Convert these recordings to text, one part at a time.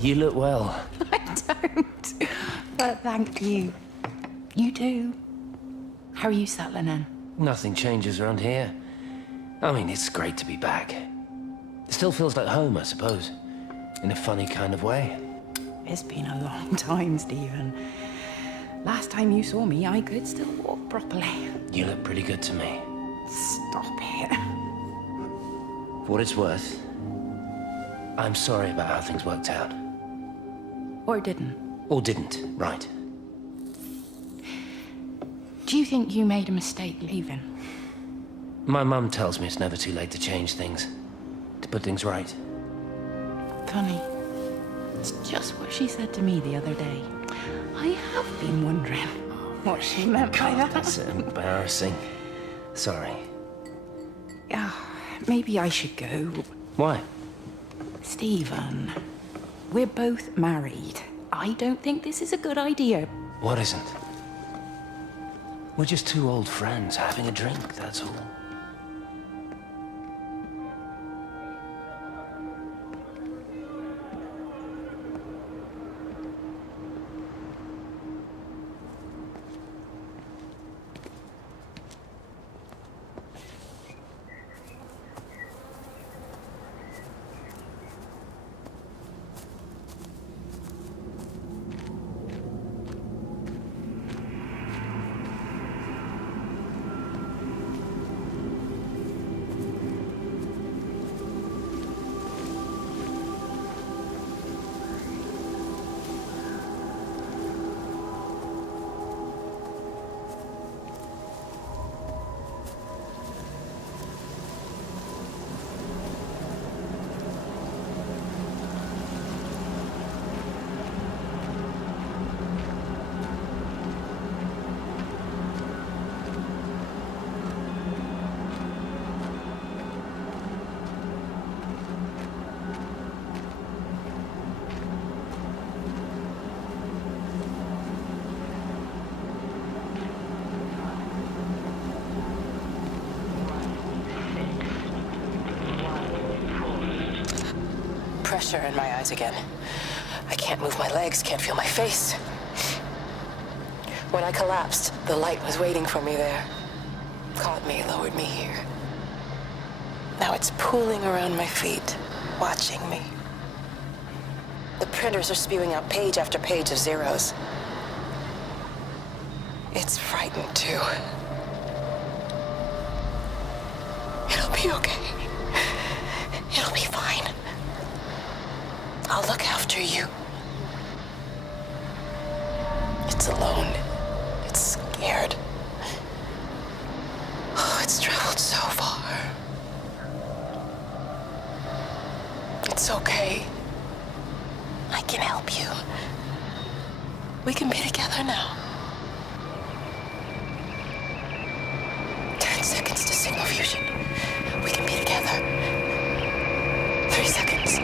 You look well. I don't. But thank you. You do. How are you settling in? Nothing changes around here. I mean, it's great to be back. It still feels like home, I suppose. In a funny kind of way. It's been a long time, Stephen. Last time you saw me, I could still walk properly. You look pretty good to me. Stop it. For what it's worth, I'm sorry about how things worked out. Or didn't. Or didn't, right. Do you think you made a mistake leaving? My mum tells me it's never too late to change things. To put things right. Funny. It's just what she said to me the other day. I have been wondering what she meant by that. That's embarrassing. Sorry. Maybe I should go. Why? Stephen, we're both married. I don't think this is a good idea. What isn't? We're just two old friends having a drink, that's all. Pressure in my eyes again. I can't move my legs, can't feel my face. When I collapsed, the light was waiting for me there. Caught me, lowered me here. Now it's pooling around my feet, watching me. The printers are spewing out page after page of zeros. It's frightened too. It'll be okay. It'll be fine. I'll look after you. It's alone. It's scared. Oh, it's traveled so far. It's okay. I can help you. We can be together now. 10 seconds to signal fusion. We can be together. 3 seconds.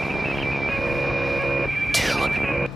2.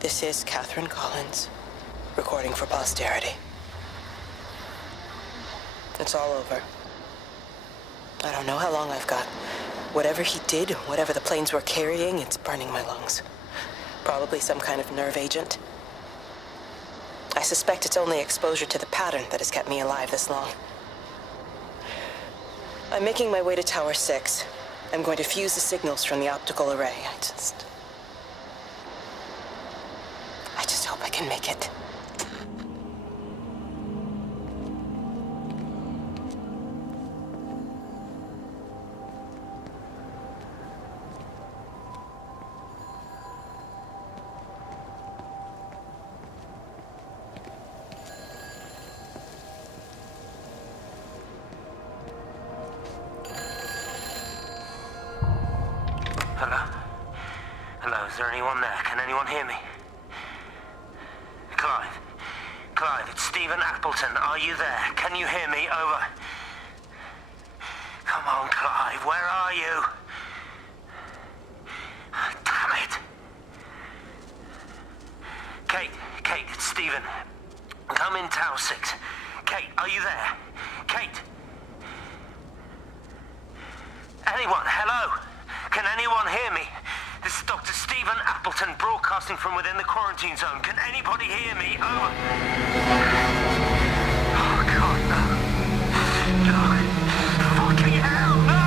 This is Catherine Collins, recording for posterity. It's all over. I don't know how long I've got. Whatever he did, whatever the planes were carrying, it's burning my lungs. Probably some kind of nerve agent. I suspect it's only exposure to the pattern that has kept me alive this long. I'm making my way to Tower 6. I'm going to fuse the signals from the optical array. I just hope I can make it. anyone there? Can anyone hear me? Clive? Clive, it's Stephen Appleton. Are you there? Can you hear me? Over. Come on, Clive, where are you? Damn it. Kate, it's Stephen. Come in Tower 6. Kate, are you there? Kate? Anyone? Hello? Can anyone hear me? This is Dr. Stephen Appleton broadcasting from within the quarantine zone. Can anybody hear me? Over. Oh, God, no. No. Fucking hell, no!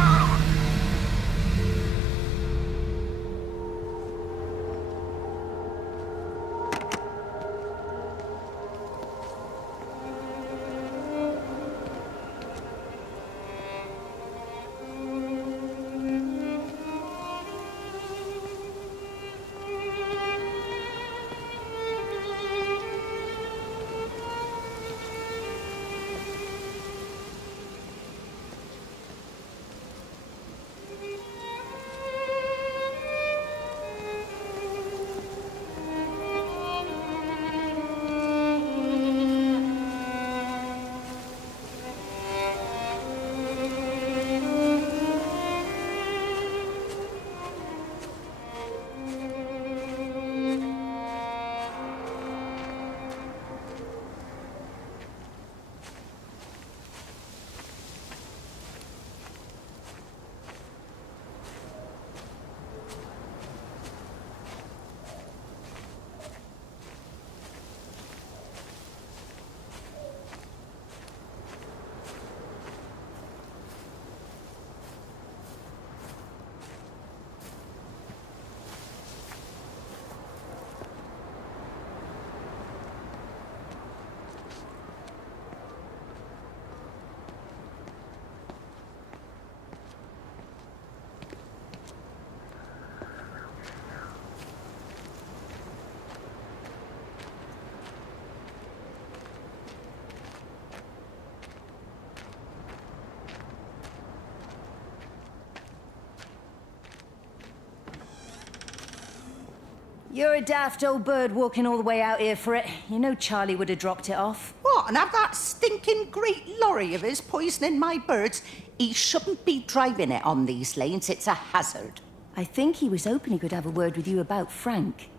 You're a daft old bird walking all the way out here for it. You know Charlie would have dropped it off. What, and have that stinking great lorry of his poisoning my birds? He shouldn't be driving it on these lanes. It's a hazard. I think he was hoping he could have a word with you about Frank.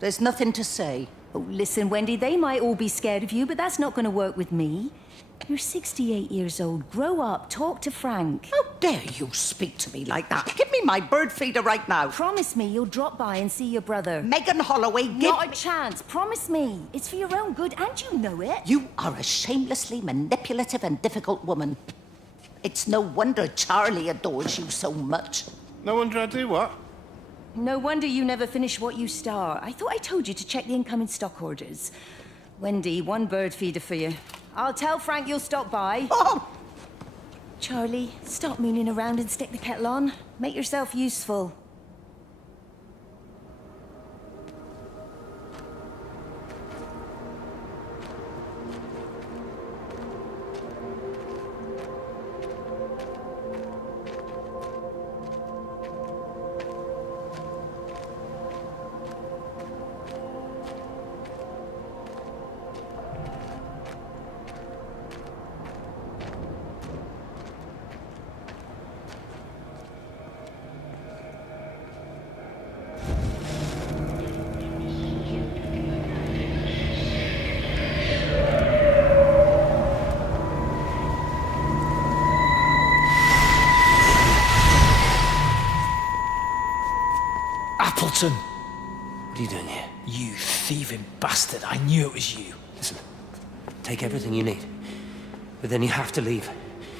There's nothing to say. Oh, listen, Wendy, they might all be scared of you, but that's not going to work with me. You're 68 years old. Grow up. Talk to Frank. How dare you speak to me like that? Give me my bird feeder right now. Promise me you'll drop by and see your brother. Megan Holloway, Not a chance. Promise me. It's for your own good, and you know it. You are a shamelessly manipulative and difficult woman. It's no wonder Charlie adores you so much. No wonder I do what? No wonder you never finish what you start. I thought I told you to check the incoming stock orders. Wendy, one bird feeder for you. I'll tell Frank you'll stop by. Oh! Charlie, stop mooning around and stick the kettle on. Make yourself useful. Appleton! What are you doing here? You thieving bastard, I knew it was you. Listen, take everything you need, but then you have to leave.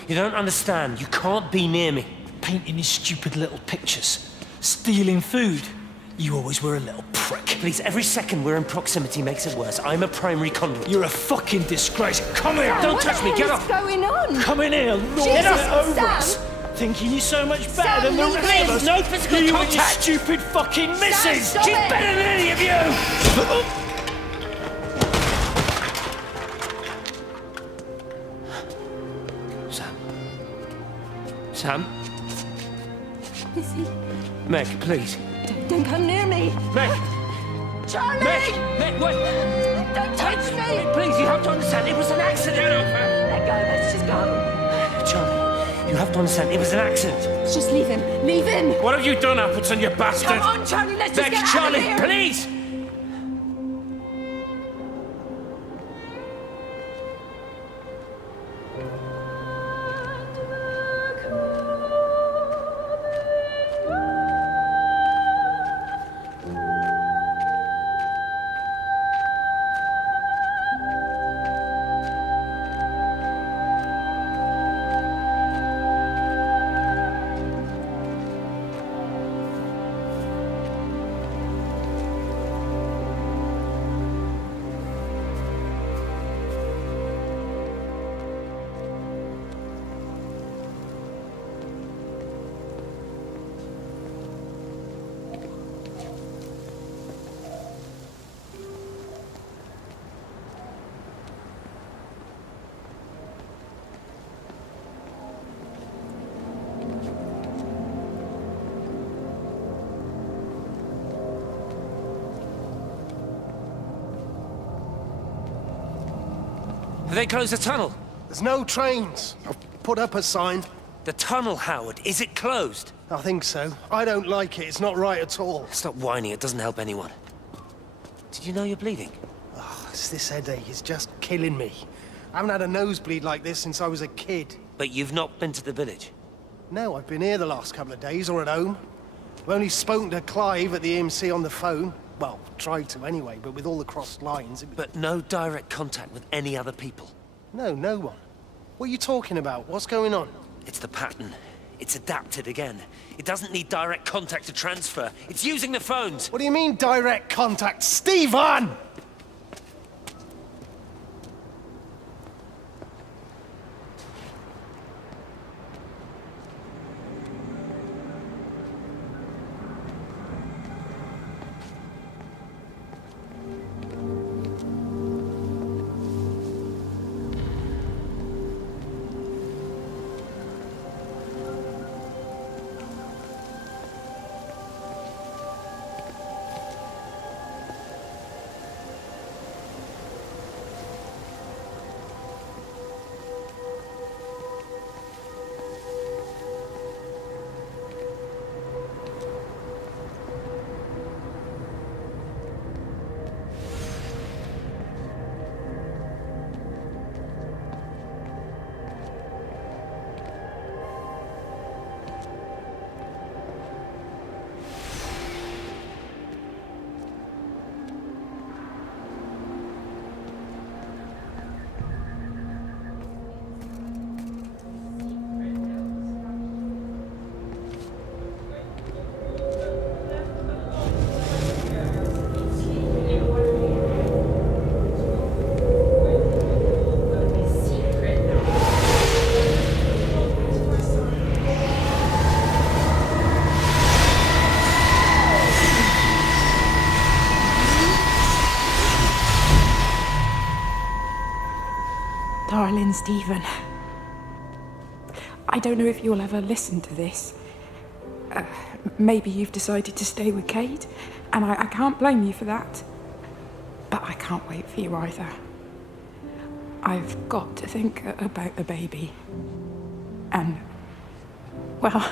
You don't understand. You can't be near me. Painting his stupid little pictures. Stealing food. You always were a little prick. Please, every second we're in proximity makes it worse. I'm a primary conduit. You're a fucking disgrace. Come here! Don't touch me, get off! What's going on? Come in here, lord it over us! Thinking you're so much better than the leave rest of Please, us. no physical You and your contact! stupid fucking missus! stop She's it. better than any of you! Sam? Is he? Meg, please. Don't come near me! Meg! Charlie! Meg, what? Don't touch me! Please, you have to understand, it was an accident. Let go, let's just go. Charlie, you have to understand, it was an accident. Just leave him. Leave him! What have you done, Appleton, you bastard? Come on, Charlie, let's just Meg, get out Charlie, of here! please! Have they closed the tunnel? There's no trains. I've put up a sign. The tunnel, Howard, is it closed? I think so. I don't like it. It's not right at all. Stop whining, it doesn't help anyone. Did you know you're bleeding? Oh, it's this headache. It's just killing me. I haven't had a nosebleed like this since I was a kid. But you've not been to the village? No, I've been here the last couple of days, or at home. I've only spoken to Clive at the EMC on the phone. Well, tried to anyway, but with all the crossed lines... But no direct contact with any other people? No, no one. What are you talking about? What's going on? It's the pattern. It's adapted again. It doesn't need direct contact to transfer. It's using the phones. What do you mean, direct contact? Stephen! Darling Stephen, I don't know if you'll ever listen to this. Maybe you've decided to stay with Kate, and I can't blame you for that. But I can't wait for you either. I've got to think about the baby. And, well,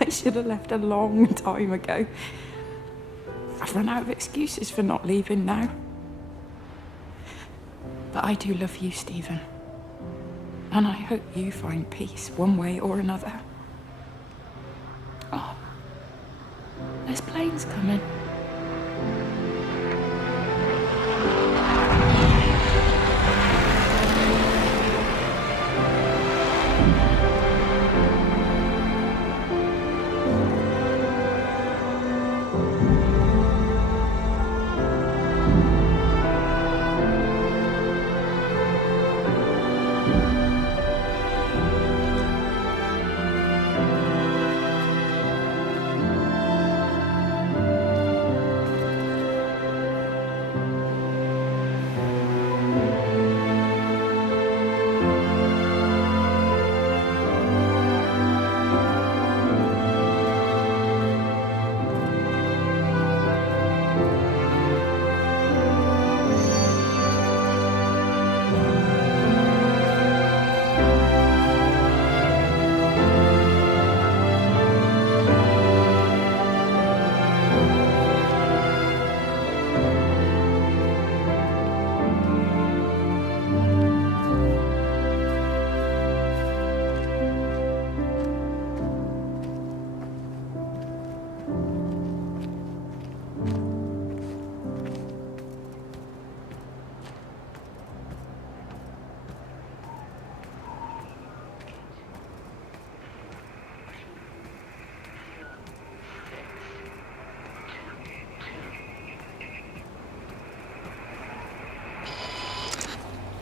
I should have left a long time ago. I've run out of excuses for not leaving now. But I do love you, Stephen. And I hope you find peace one way or another. Oh, there's planes coming.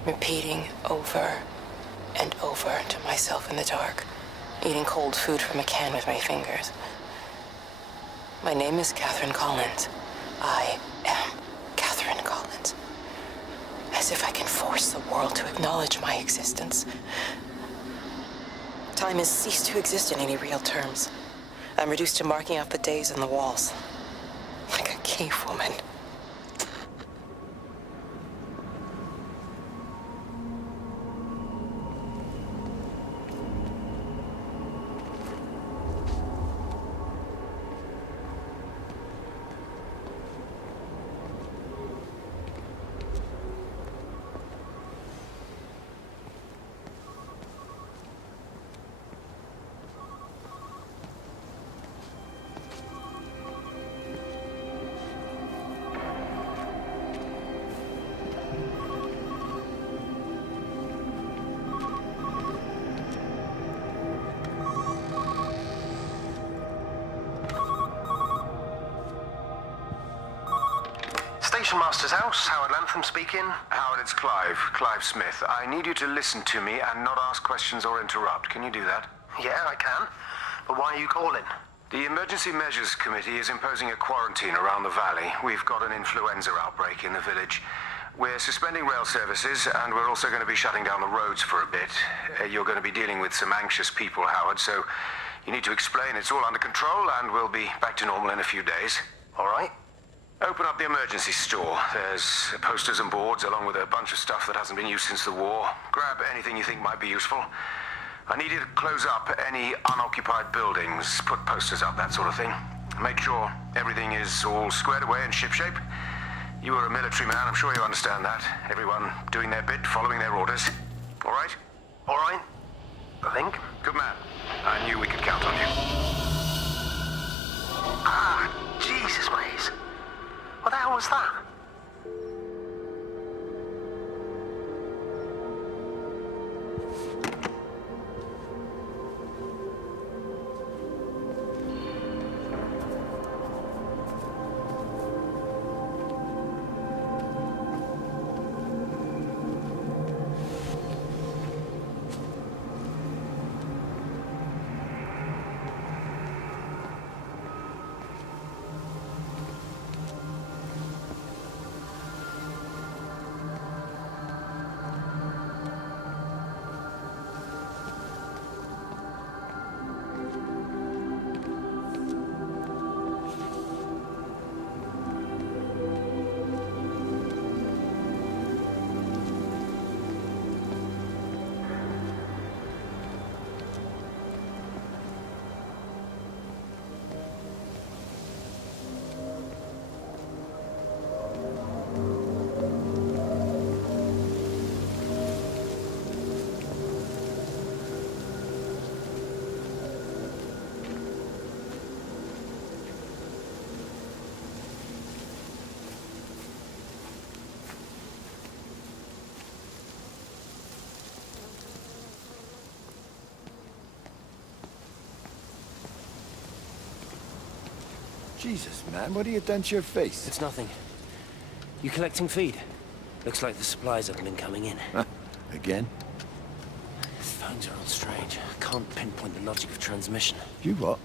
repeating over and over to myself in the dark, eating cold food from a can with my fingers. My name is Catherine Collins. I am Catherine Collins. As if I can force the world to acknowledge my existence. Time has ceased to exist in any real terms. I'm reduced to marking out the days on the walls. Like a cave woman. Station Master's house, Howard Lantham speaking. Howard, it's Clive. Clive Smith. I need you to listen to me and not ask questions or interrupt. Can you do that? Yeah, I can. But why are you calling? The Emergency Measures Committee is imposing a quarantine around the valley. We've got an influenza outbreak in the village. We're suspending rail services, and we're also going to be shutting down the roads for a bit. You're going to be dealing with some anxious people, Howard, so you need to explain it's all under control, and we'll be back to normal in a few days. All right. Open up the emergency store. There's posters and boards along with a bunch of stuff that hasn't been used since the war. Grab anything you think might be useful. I need you to close up any unoccupied buildings, put posters up, that sort of thing. Make sure everything is all squared away and shipshape. You were a military man, I'm sure you understand that. Everyone doing their bit, following their orders. All right? All right. I think. Good man. I knew we could count on you. Ah, Jesus, mate. What the hell was that? Jesus, man, what have you done to your face? It's nothing. You collecting feed? Looks like the supplies haven't been coming in. Again? Phones are all strange. Can't pinpoint the logic of transmission. You what?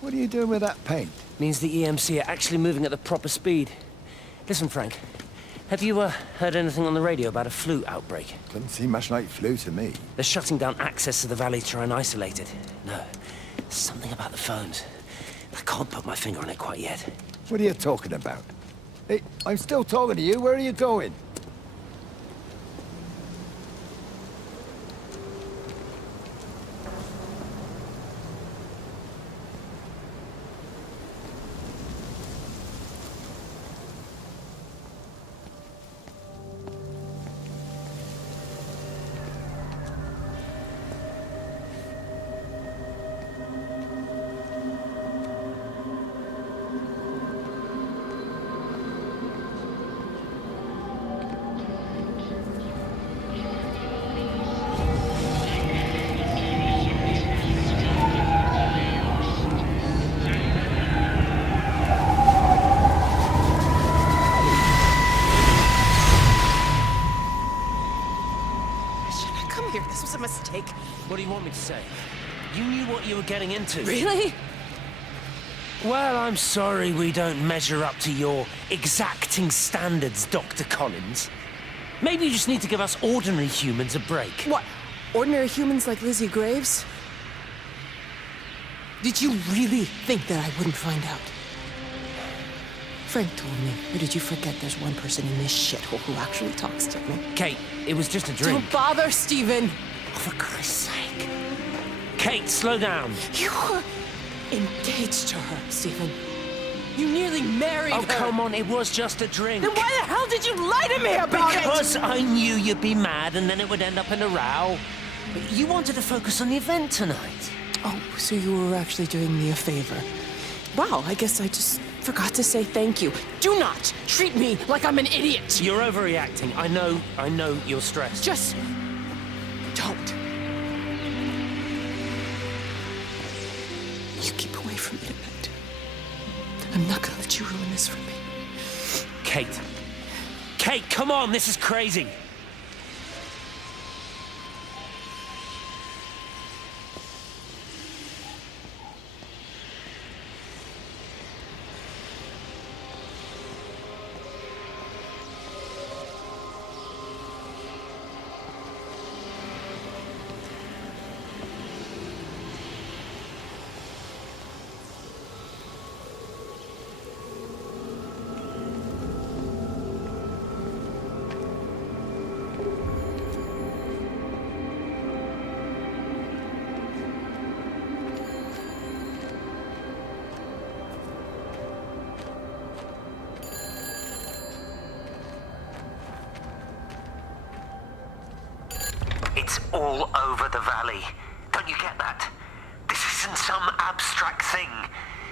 What are you doing with that paint? Means the EMC are actually moving at the proper speed. Listen, Frank. Have you heard anything on the radio about a flu outbreak? Doesn't seem much like flu to me. They're shutting down access to the valley to try and isolate it. No, something about the phones. I can't put my finger on it quite yet. What are you talking about? Hey, I'm still talking to you. Where are you going? mistake. What do you want me to say? You knew what you were getting into. Really? Well, I'm sorry we don't measure up to your exacting standards, Dr. Collins. Maybe you just need to give us ordinary humans a break. What? Ordinary humans like Lizzie Graves? Did you really think that I wouldn't find out? Frank told me, or did you forget there's one person in this shithole who actually talks to me? Kate, it was just a drink. Don't bother, Stephen! Oh, for Christ's sake. Kate, slow down. You were engaged to her, Stephen. You nearly married her. Oh, come on, it was just a drink. Then why the hell did you lie to me about it? Because I knew you'd be mad and then it would end up in a row. You wanted to focus on the event tonight. Oh, so you were actually doing me a favor. Wow, I guess I just forgot to say thank you. Do not treat me like I'm an idiot. You're overreacting. I know you're stressed. Just don't. You keep away from me tonight. I'm not gonna let you ruin this for me. Kate. Kate, come on, this is crazy. It's all over the valley. Don't you get that? This isn't some abstract thing.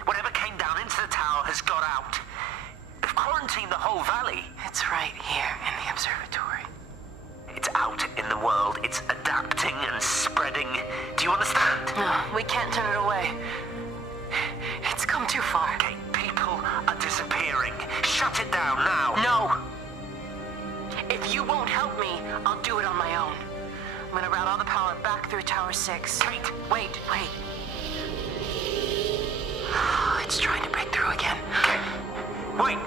Whatever came down into the tower has got out. They've quarantined the whole valley. It's right here in the observatory. It's out in the world. It's adapting and spreading. Do you understand? No, we can't turn it away. It's come too far. Okay, people are disappearing. Shut it down now. No! If you won't help me, I'll do it on my own. I'm gonna route all the power back through Tower 6. Kate! Wait. It's trying to break through again. Kate! Wait!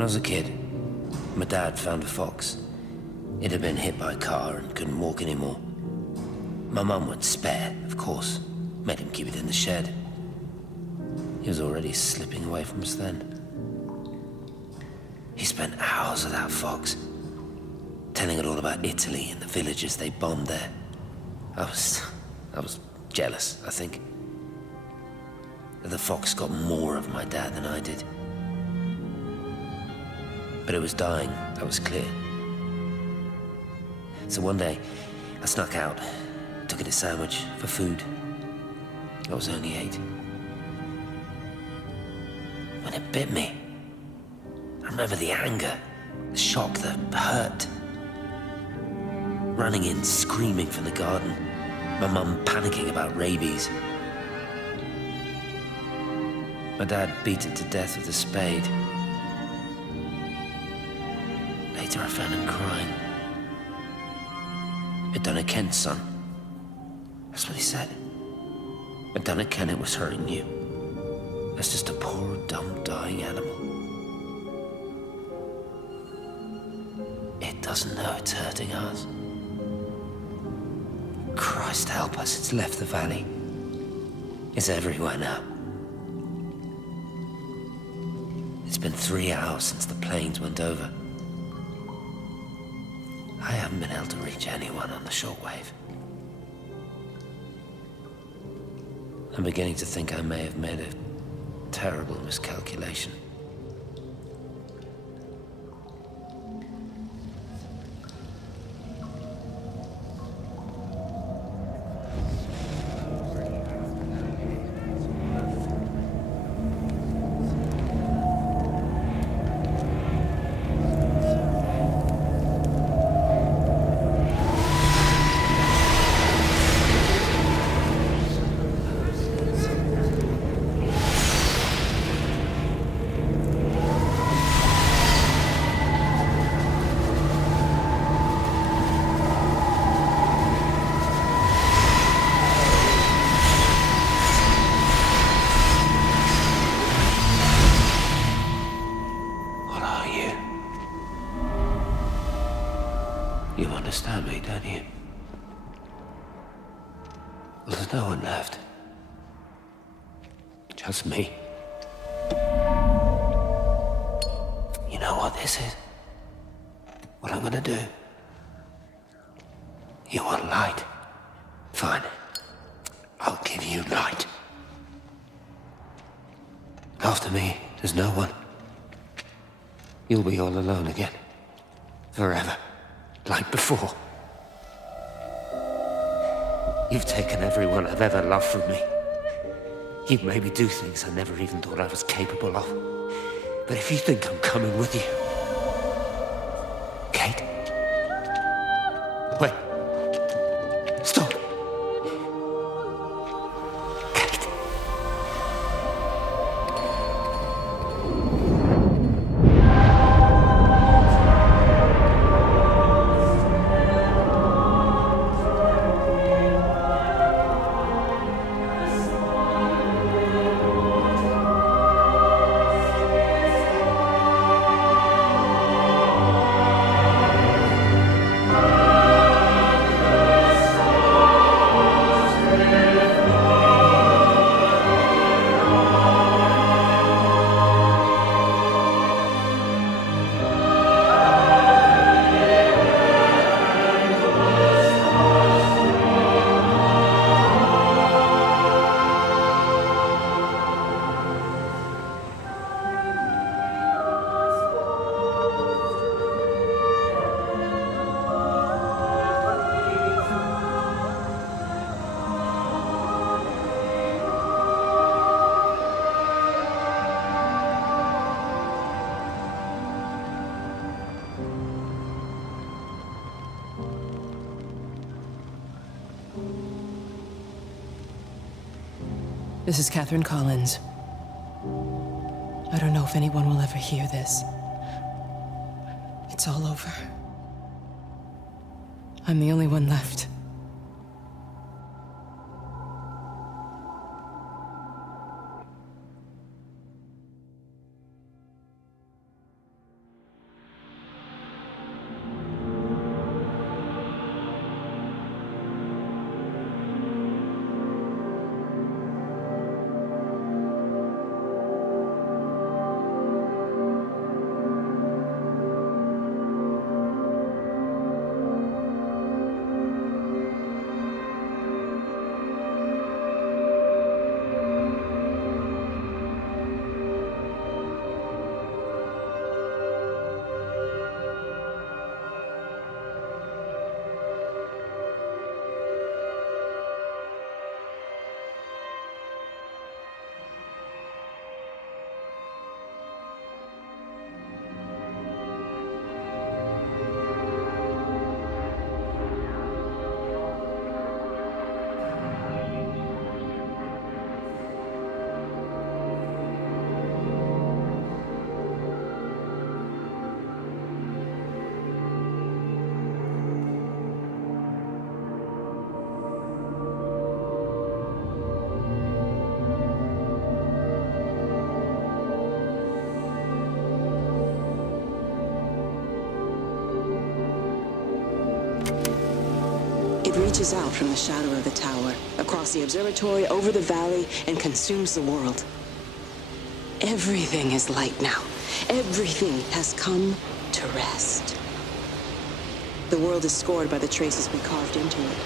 When I was a kid, my dad found a fox. It had been hit by a car and couldn't walk anymore. My mum went spare, of course. Made him keep it in the shed. He was already slipping away from us then. He spent hours with that fox, telling it all about Italy and the villages they bombed there. I was jealous, I think. The fox got more of my dad than I did. But it was dying, that was clear. So one day, I snuck out, took it a sandwich for food. I was only 8. When it bit me, I remember the anger, the shock, the hurt. Running in, screaming from the garden, my mum panicking about rabies. My dad beat it to death with a spade. Later I found him crying. I'd done it, Ken's son. That's what he said. I'd done it, Ken, it was hurting you. That's just a poor, dumb, dying animal. It doesn't know it's hurting us. Christ help us, it's left the valley. It's everywhere now. It's been 3 hours since the planes went over. I haven't been able to reach anyone on the shortwave. I'm beginning to think I may have made a terrible miscalculation. You understand me, don't you? Well, there's no one left. Just me. You know what this is? What I'm gonna do? You want light? Fine. I'll give you light. After me, there's no one. You'll be all alone again. Forever. Like before. You've taken everyone I've ever loved from me. You've made me do things I never even thought I was capable of. But if you think I'm coming with you... Kate? Wait. Stop. Kate. This is Catherine Collins. I don't know if anyone will ever hear this. It's all over. I'm the only one left. reaches out from the shadow of the tower, across the observatory, over the valley, and consumes the world. Everything is light now. Everything has come to rest. The world is scored by the traces we carved into it.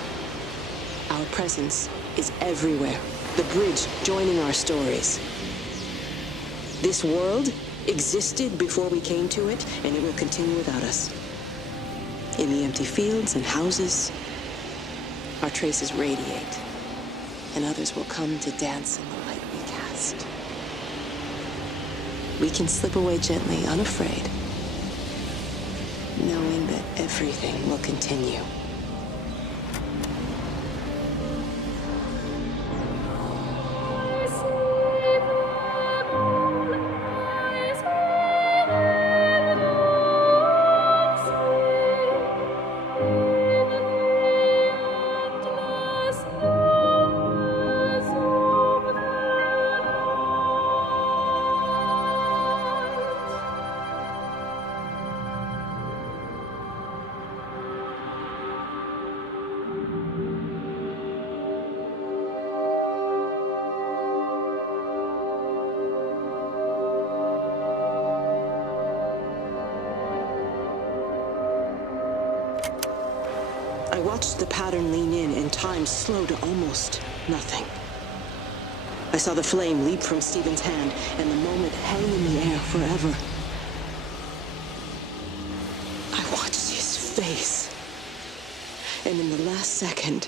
Our presence is everywhere, the bridge joining our stories. This world existed before we came to it, and it will continue without us. In the empty fields and houses, our traces radiate, and others will come to dance in the light we cast. We can slip away gently, unafraid, knowing that everything will continue. I watched the pattern lean in and time slow to almost nothing. I saw the flame leap from Stephen's hand and the moment hang in the air forever. I watched his face, and in the last second,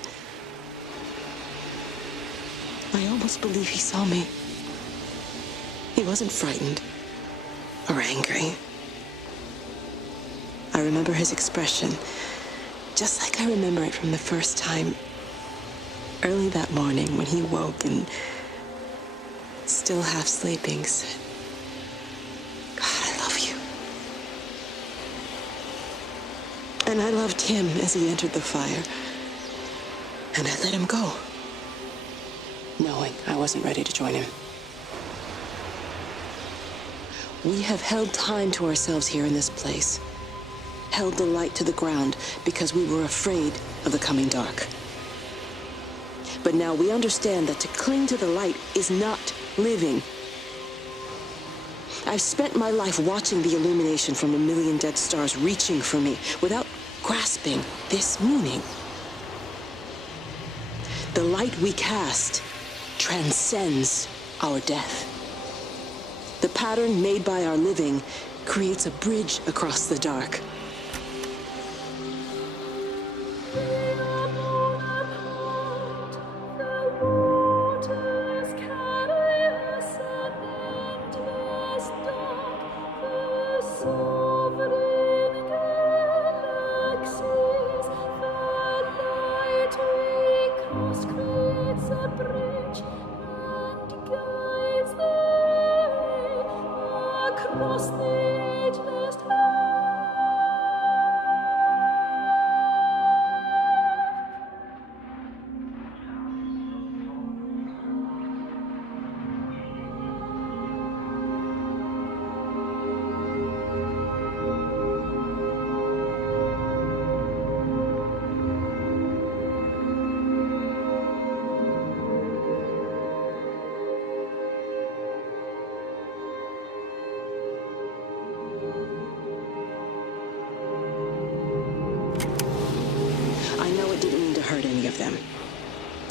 I almost believe he saw me. He wasn't frightened or angry. I remember his expression, just like I remember it from the first time, early that morning when he woke and, still half sleeping, said, "God, I love you." And I loved him as he entered the fire, and I let him go, knowing I wasn't ready to join him. We have held time to ourselves here in this place, held the light to the ground because we were afraid of the coming dark. But now we understand that to cling to the light is not living. I've spent my life watching the illumination from a million dead stars reaching for me without grasping this meaning. The light we cast transcends our death. The pattern made by our living creates a bridge across the dark.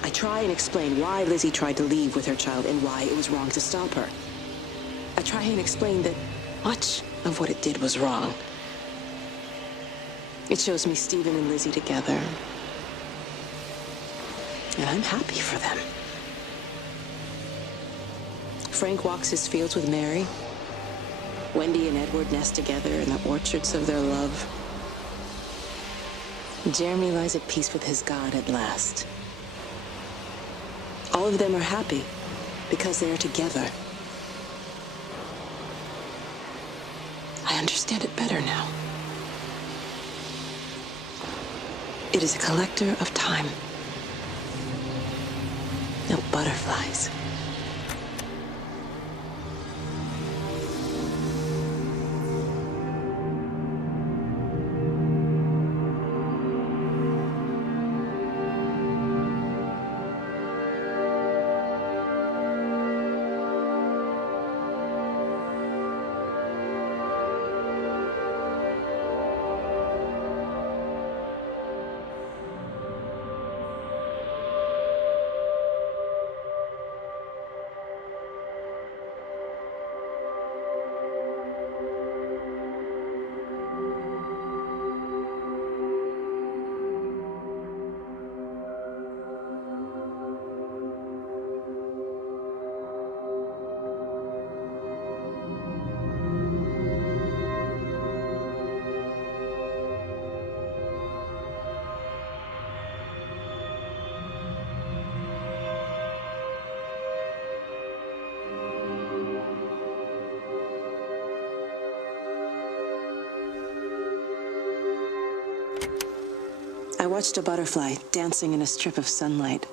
I try and explain why Lizzie tried to leave with her child and why it was wrong to stop her. I try and explain that much of what it did was wrong. It shows me Stephen and Lizzie together, and I'm happy for them. Frank walks his fields with Mary. Wendy and Edward nest together in the orchards of their love. Jeremy lies at peace with his God at last. All of them are happy because they are together. I understand it better now. It is a collector of time. No butterflies. watched a butterfly dancing in a strip of sunlight.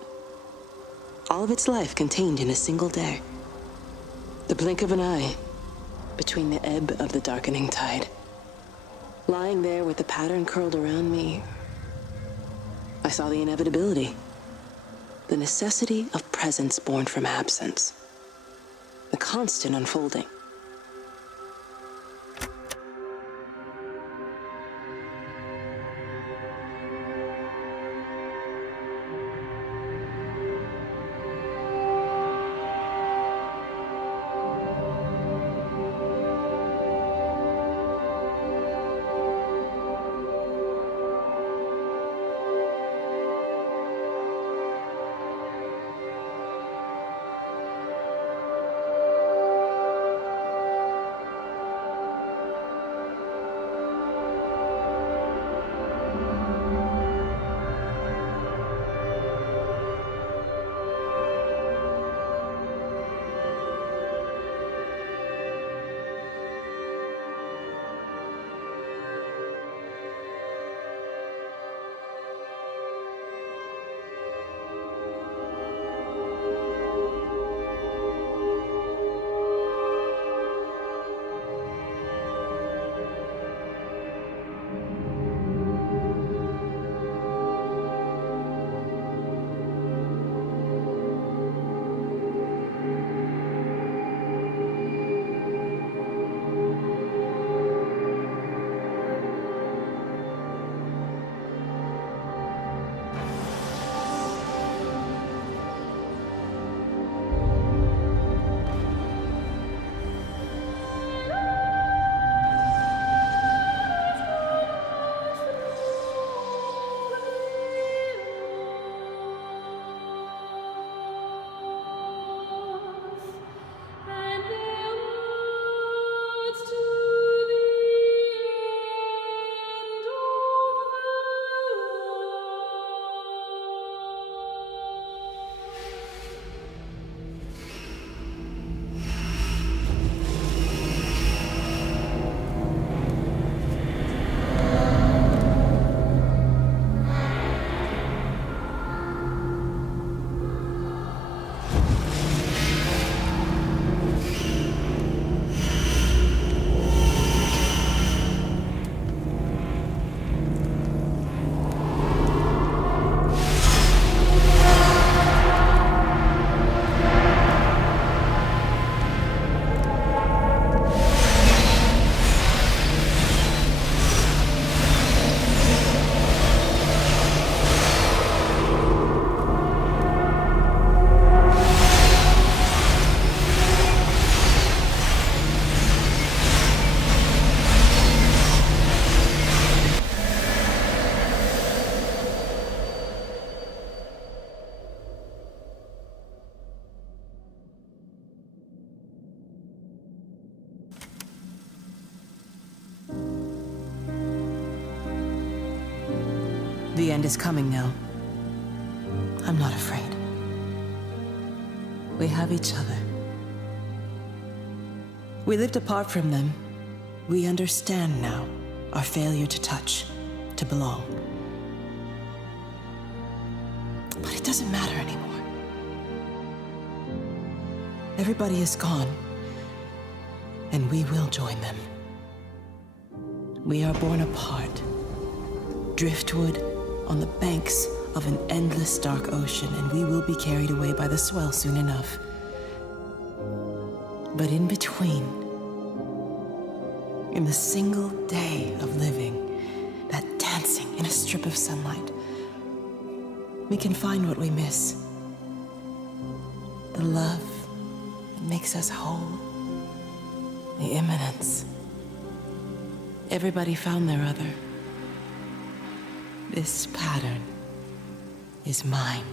All of its life contained in a single day. The blink of an eye between the ebb of the darkening tide. Lying there with the pattern curled around me, I saw the inevitability. The necessity of presence born from absence. The constant unfolding. The end is coming now. I'm not afraid. We have each other. We lived apart from them. We understand now our failure to touch, to belong. But it doesn't matter anymore. Everybody is gone, and we will join them. We are born apart, driftwood on the banks of an endless dark ocean, and we will be carried away by the swell soon enough. But in between, in the single day of living, that dancing in a strip of sunlight, we can find what we miss. The love that makes us whole. The imminence. Everybody found their other. This pattern is mine.